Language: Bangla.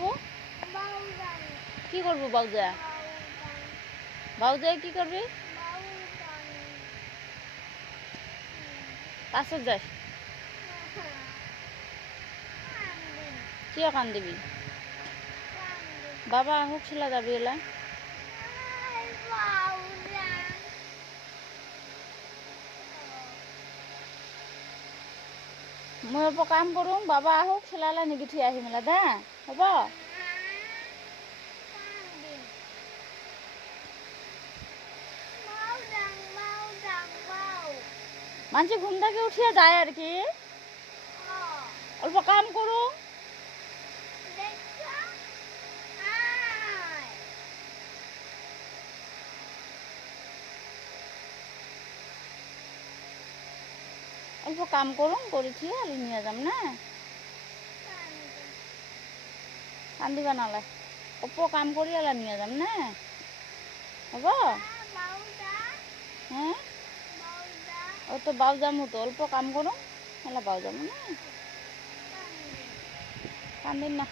বাবু? কি করবো বাউজা? বাউজায় কি করবি? কাছে যাস? কিয় কান্দিবি? বাবা আহুক ছিলা যাবি এলা? মই অল্প কাম কৰোঁ, বাবা আহুক চিলালে নিবি থৈ আহিম এলা দে, হ'ব? মানুষ ঘুম থেকে উঠিয়ে যায় আর কি, অল্প কাম করুন। অল্প কাম করুন, করে থিয়ে আলি নিয়ে যাম না। কান্দিবা নালে, অল্প কাম করি এলা নিয়ে যাম না, হব? হ্যাঁ, ও তো বাউ যামু তো, অল্প কাম করুন এলা বাউ যামু না। কান্দিন না।